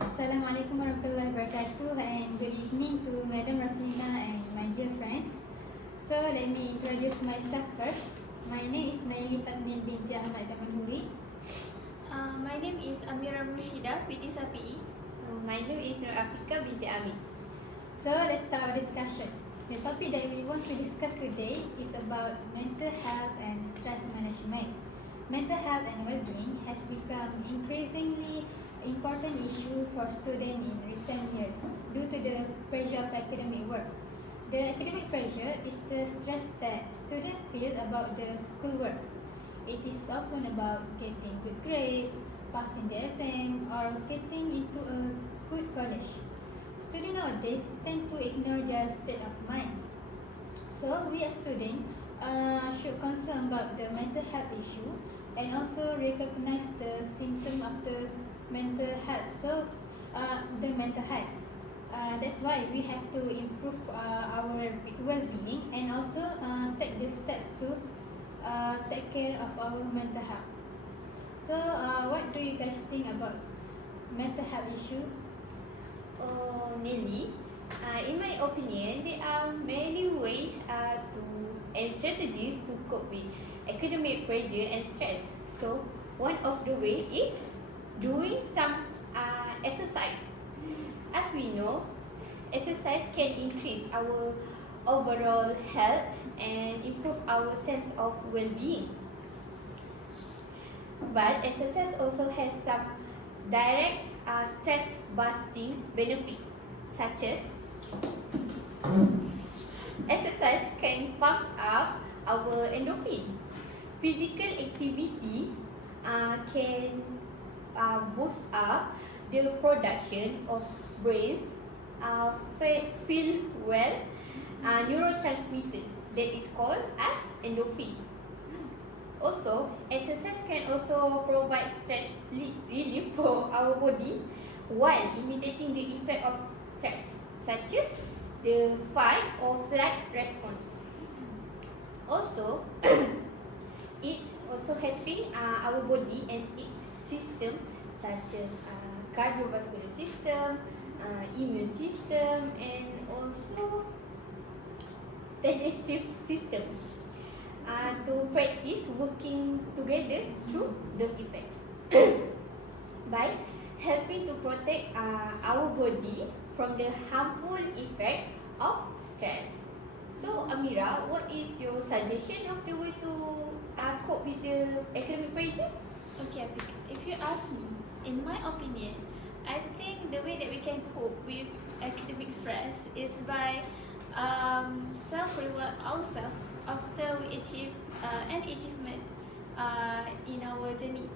Assalamualaikum warahmatullahi wabarakatuh, and good evening to Madam Roslina and my dear friends. So let me introduce myself first. My name is Naili Fatmin binti Ahmad Tamanhuri. My name is Amira Murshida binti Sapi. My name is Nur Afika binti Ami. So let's start our discussion. The topic that we want to discuss today is about mental health and stress management. Mental health and well-being has become increasingly important issue for students in recent years due to the pressure of academic work. The academic pressure is the stress that students feel about the schoolwork. It is often about getting good grades, passing the exam, or getting into a good college. Students nowadays tend to ignore their state of mind. So we as students should concern about the mental health issue and also recognize the symptom of the mental health. So the mental health. That's why we have to improve our well-being and also take the steps to take care of our mental health. So what do you guys think about mental health issue? Nelly, in my opinion, there are many ways and strategies to cope with academic pressure and stress. So one of the way is doing some exercise. As we know, exercise can increase our overall health and improve our sense of well-being. But exercise also has some direct stress busting benefits, such as exercise can pump up our endorphin. Physical activity can boost up the production of brains feel well neurotransmitter that is called as endorphin. Also, exercise can also provide stress relief for our body while imitating the effect of stress, such as the fight or flight response. Also, it's also helping our body and its system, such as cardiovascular system, immune system, and also digestive system. To practice working together through those effects by helping to protect our body from the harmful effect of stress. So Amira, what is your suggestion of the way to cope with the academic pressure? Okay, Afika. If you ask me, in my opinion, I think the way that we can cope with academic stress is by self-reward ourselves after we achieve an achievement in our journey.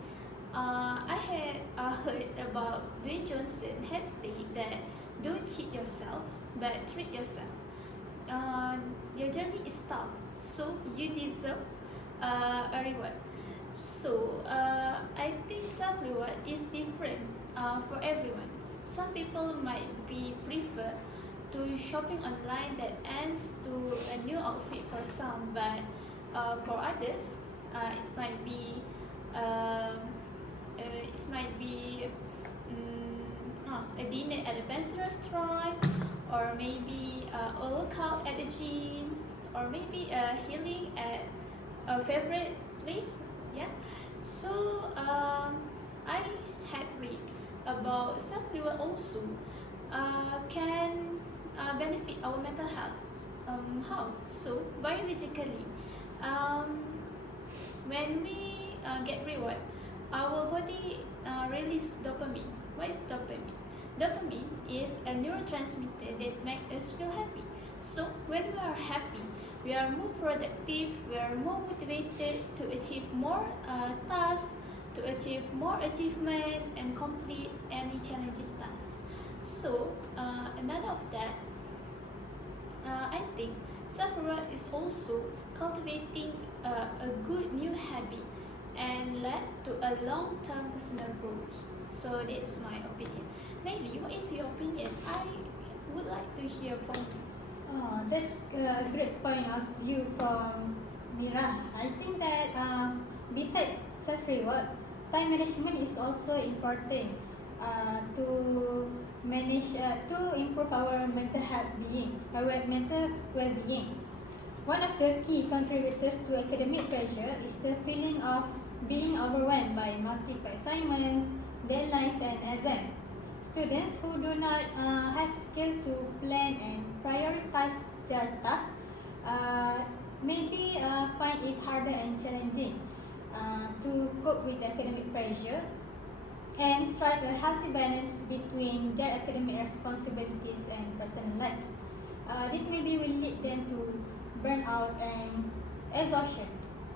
I had heard about Dwayne Johnson had said that don't cheat yourself but treat yourself. Your journey is tough, so you deserve a reward. So I think self-reward is different for everyone. Some people might be prefer to shopping online that ends to a new outfit for some, but for others, it might be a dinner at a fancy restaurant, or maybe a workout at the gym, or maybe a healing at a favorite place. Yeah. So I had read about self-reward also can benefit our mental health. How? So biologically, when we get reward, our body release dopamine. What is dopamine? Dopamine is a neurotransmitter that makes us feel happy. So when we are happy, we are more productive, we are more motivated to achieve more tasks, to achieve more achievement and complete any challenging task. So another of that, I think self-reward is also cultivating a good new habit and led to a long-term personal growth. So that's my opinion. Naili, what is your opinion? I would like to hear from you. That's a great point of view from Mira. I think that besides self-reward, time management is also important to manage to improve our mental mental well-being. One of the key contributors to academic pressure is the feeling of being overwhelmed by multiple assignments, deadlines, and exams. Students who do not have skill to plan and prioritize their tasks maybe find it harder and challenging to cope with academic pressure and strike a healthy balance between their academic responsibilities and personal life. This maybe will lead them to burnout and exhaustion.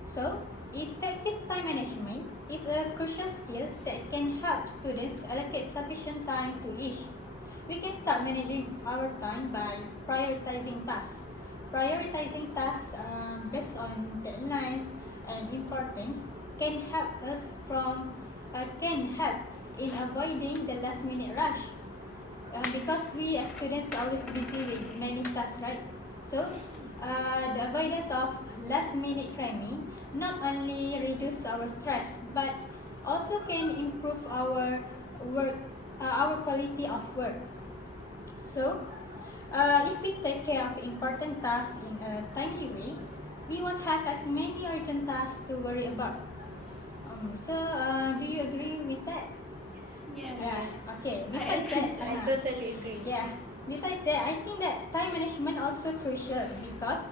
So, effective time management is a crucial skill that can help students allocate sufficient time to each. We can start managing our time by prioritizing tasks. Prioritizing tasks based on deadlines and importance can help us can help in avoiding the last minute rush because we as students are always busy with many tasks, right? So the avoidance of last minute cramming not only reduce our stress but also can improve our our quality of work. So if we take care of important tasks in a timely way, we won't have as many urgent tasks to worry about. Do you agree with that? Yes. Yeah. Okay. I Besides agree. that, I totally agree. yeah. Besides that, I think that time management also crucial because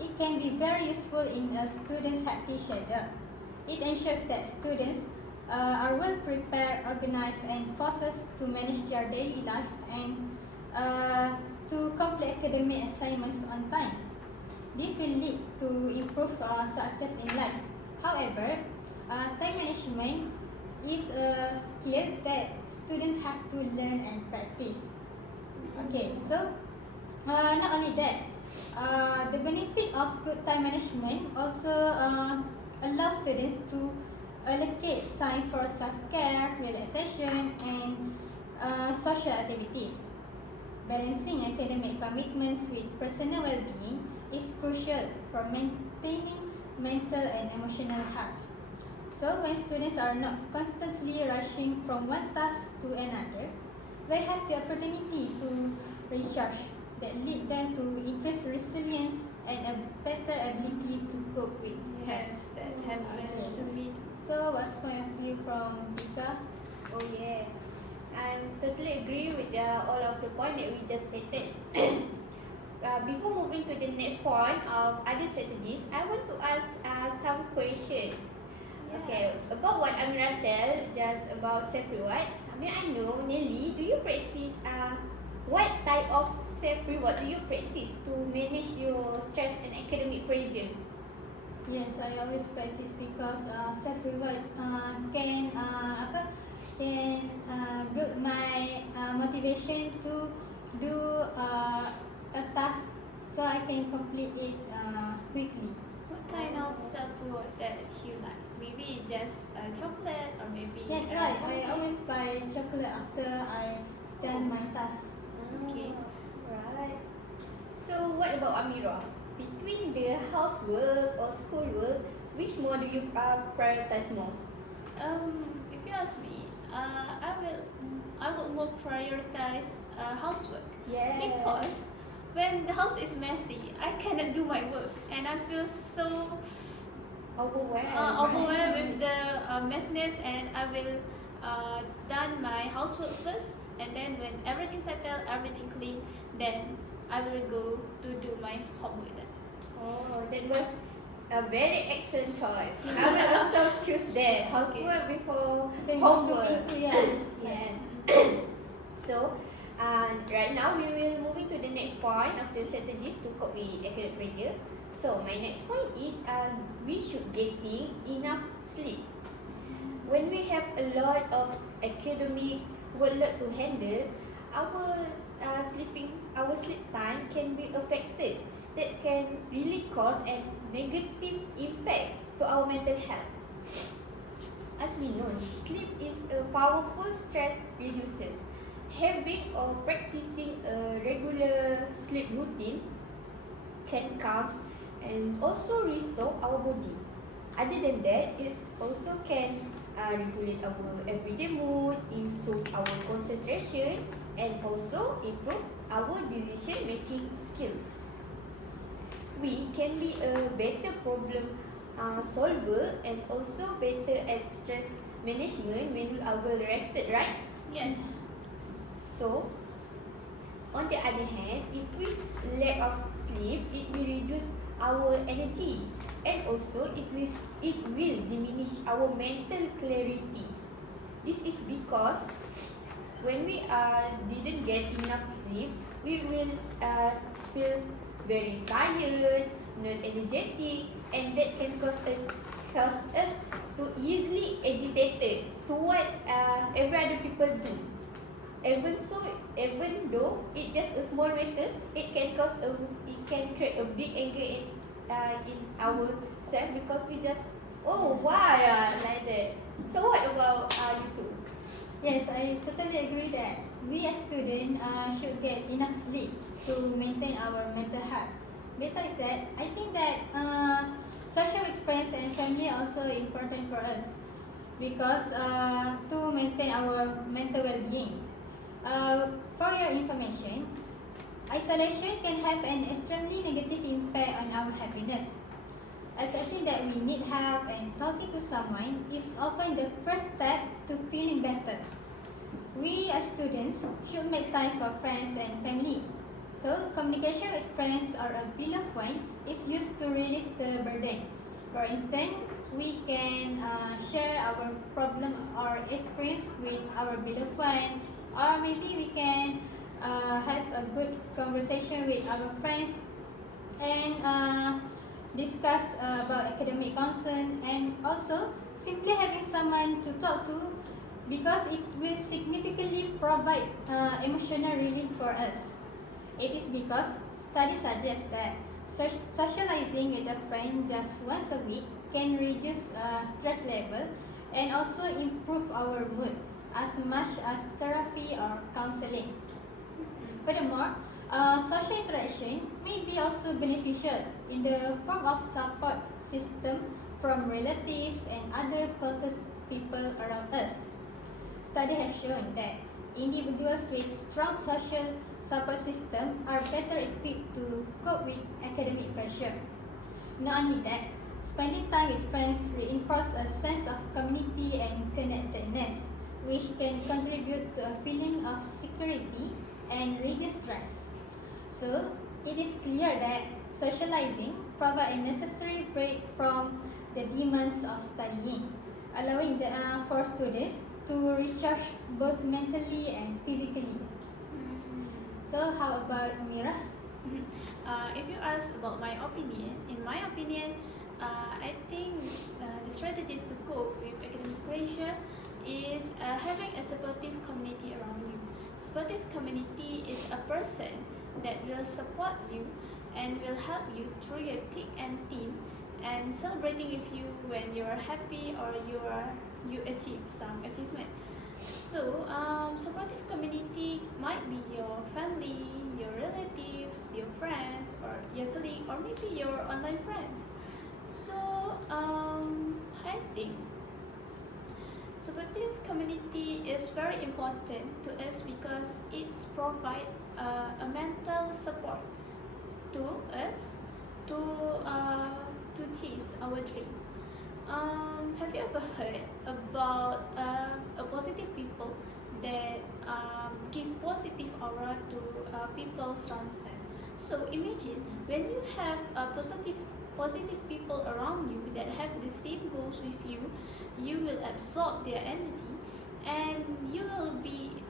it can be very useful in a student's hectic schedule. It ensures that students are well prepared, organized, and focused to manage their daily life and to complete academic assignments on time. This will lead to improved success in life. However, time management is a skill that students have to learn and practice. Okay, so not only that, the benefit of good time management also allows students to allocate time for self-care, relaxation, and social activities. Balancing academic commitments with personal well-being is crucial for maintaining mental and emotional health. So when students are not constantly rushing from one task to another, they have the opportunity to recharge that lead them to increased resilience and a better ability to cope with stress. Yes, that happens to me. So what's point of view from Vika? Oh yeah, I totally agree with all of the point that we just stated. Before moving to the next point of other strategies, I want to ask some question. Okay, about what Amira tell just about self-reward, may I know, Nelly, do you practice what type of self-reward do you practice to manage your stress and academic pressure? Yes, I always practice because self-reward can build my motivation to do a task so I can complete it quickly. What kind of self-reward that you like? Maybe just chocolate or maybe Yes, right. I always buy chocolate after I done my task. Okay. Right. So what about Amira? Between the housework or schoolwork, which more do you prioritize more? If you ask me, I will more prioritize housework Yeah. because when the house is messy, I cannot do my work and I feel so overwhelmed with the messiness, and I will done my housework first, and then when everything settled, everything clean, then I will go to do my homework then. Oh, that was a very excellent choice. I will also choose that housework before So you used to homework. be too, yeah. Yeah. So, right now we will moving to the next point of the strategies to cope with academic pressure. So, my next point is we should getting enough sleep. When we have a lot of academic workload to handle, our sleep time can be affected. That can really cause a negative impact to our mental health. As we know, sleep is a powerful stress reducer. Having or practicing a regular sleep routine can calm and also restore our body. Other than that, it also can regulate our everyday mood, improve our concentration, and also improve our decision making skills. We can be a better problem solver and also better at stress management when we are well rested, right? Yes. So, on the other hand, if we lack of sleep, it will reduce our energy and also it will diminish our mental clarity. This is because when we didn't get enough sleep, we will feel very tired, not energetic, and that can cause us to easily agitated to what every other people do. Even though it just a small matter, it can create a big anger in ourselves because we just why like that. So what about you two? Yes, I totally agree that we as students should get enough sleep to maintain our mental health. Besides that, I think that social with friends and family are also important for us because to maintain our mental well-being. For your information, isolation can have an extremely negative impact on our happiness. As I think that we need help and talking to someone is often the first step to feeling better. We as students should make time for friends and family. So communication with friends or a beloved one is used to release the burden. For instance, we can share our problem or experience with our beloved one, or maybe we can have a good conversation with our friends and discuss about academic concern, and also simply having someone to talk to because it will significantly provide emotional relief for us. It is because studies suggest that socializing with a friend just once a week can reduce stress level and also improve our mood as much as therapy or counseling. Furthermore, social interaction may be also beneficial in the form of support system from relatives and other closest people around us. Studies have shown that individuals with strong social support system are better equipped to cope with academic pressure. Not only that, spending time with friends reinforces a sense of community and connectedness, which can contribute to a feeling of security and reduce stress. So, it is clear that socializing provides a necessary break from the demands of studying, allowing for students to recharge both mentally and physically. So, how about Mira? If you ask about my opinion, in my opinion, I think the strategies to cope with academic pressure is having a supportive community around you. Supportive community is a person that will support you and will help you through your thick and thin, and celebrating with you when you are happy or you achieve some achievement. So, supportive community might be your family, your relatives, your friends, or your colleague, or maybe your online friends. So, I think supportive community is very important to us because it provides a mental support to us to chase our dream. Have you ever heard about a positive people that give positive aura to people surround them? So imagine when you have positive people around you that have the same goals with you, you will absorb their energy, and you will be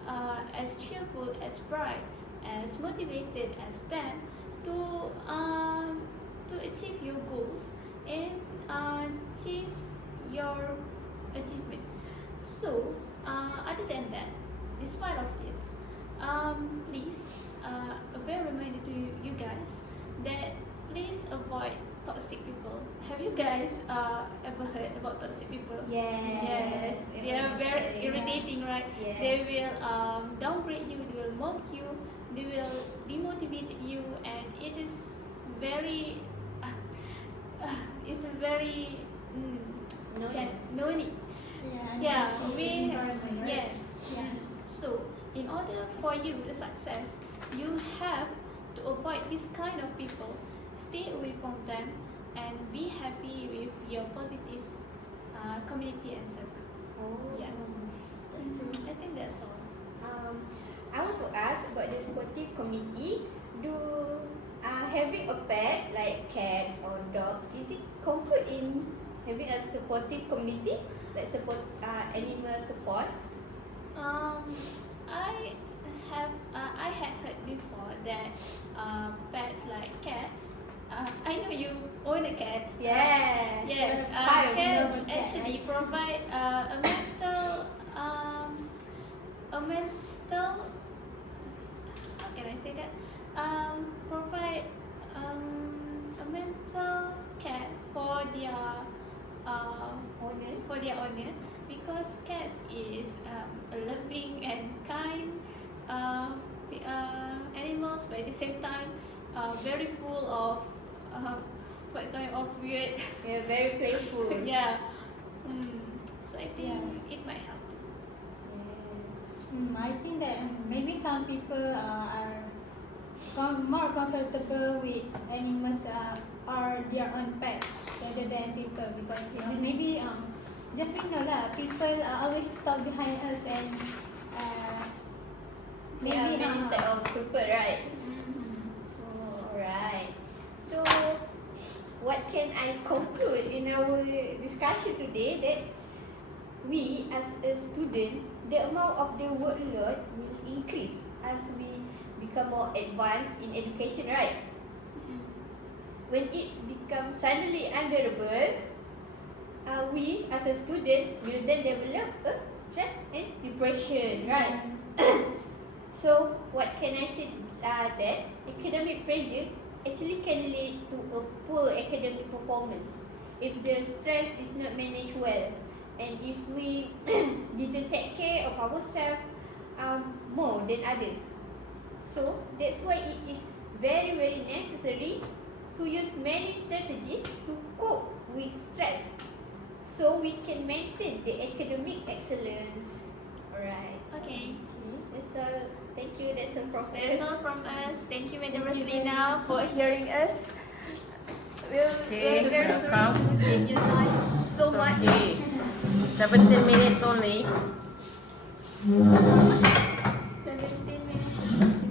as cheerful, as bright, as motivated as them to achieve your goals and chase your achievement. So, other than that, despite of this, please, a very reminder to you guys that please avoid toxic people. Have you guys ever heard about toxic people? Yes. They are very irritating, right? Yeah. They will downgrade you, they will mock you, they will demotivate you, and it is very it's very No. no need. Yeah, Yeah, we environment, right? yes. Yeah. So in order for you to success, you have to avoid this kind of people, stay away from them, and be happy with your positive community and circle. Oh. Yeah. That's true. I think that's all. I want to ask about the supportive community. Do having a pet like cats or dogs, is it conclude in having a supportive community, like support animal support? I had heard before that pets like cats. I know you own a cat. Yeah. Yes, Five cats of them, actually right? provide a mental. How can I say that? Provide a mental care for their owner, because cats is a loving and kind animals, but at the same time very full of what kind of weird Yeah, very playful. yeah. So I think Yeah. it might help. I think that maybe some people are more comfortable with animals or their own pet rather than people, because maybe just we know lah, people always talk behind us and There are maybe many type of people, right? Oh, alright. So, what can I conclude in our discussion today? That we as a student, the amount of the workload will increase as we become more advanced in education, right? When it becomes suddenly unbearable, we as a student will then develop stress and depression, right? So what can I say that academic pressure actually can lead to a poor academic performance if the stress is not managed well, and if we didn't take care of ourselves more than others. So that's why it is very, very necessary to use many strategies to cope with stress, so we can maintain the academic excellence. Alright. Okay. That's all. Thank you. That's all from That's us. all from us. Thank you, Madam Thank you very Roslina, for hearing us. We're Okay, very sorry welcome. to take your time so much. Okay. 17 minutes only. 17 minutes.